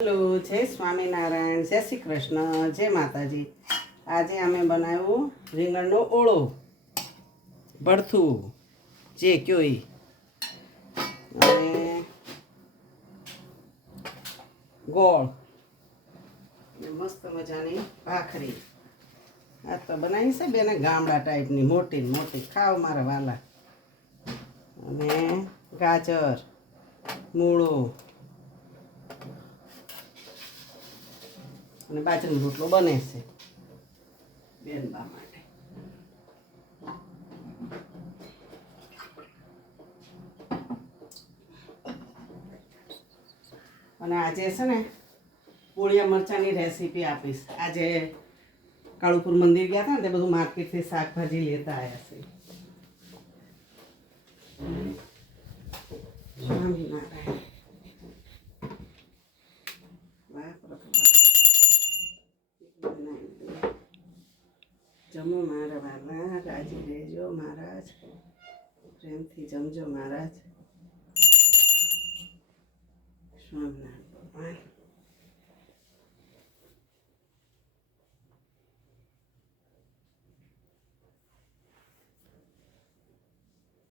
Hello, જય સ્વામિનારાયણ, જય શ્રી કૃષ્ણ, જય માતાજી. આજે અમે બનાવ્યું રીંગણનો ઓળો, ભરથું, જે કયો એ, અને ગોળ ને મસ્ત મજાની ભાખરી. આ તો બનાવી છે બેને ગામડા ટાઈપની, મોટી મોટી. ખાવ મારા વાલા. અને ગાજર, મૂળો અને બાજરીનો રોટલો બને છે બેનબા માટે. અને આજે છે ને પોળિયા મરચાંની રેસીપી આપીશ. આજે કાળુપુર મંદિર ગયા હતા ને તે બધું માર્કેટથી શાકભાજી લેતા આવ્યા છે. સ્વામિનારાયણ. જમો મારા વાલા, રાજી રહેજો મહારાજ, પ્રેમથી જમજો મહારાજ. સ્વામિનારાયણ ભગવાન.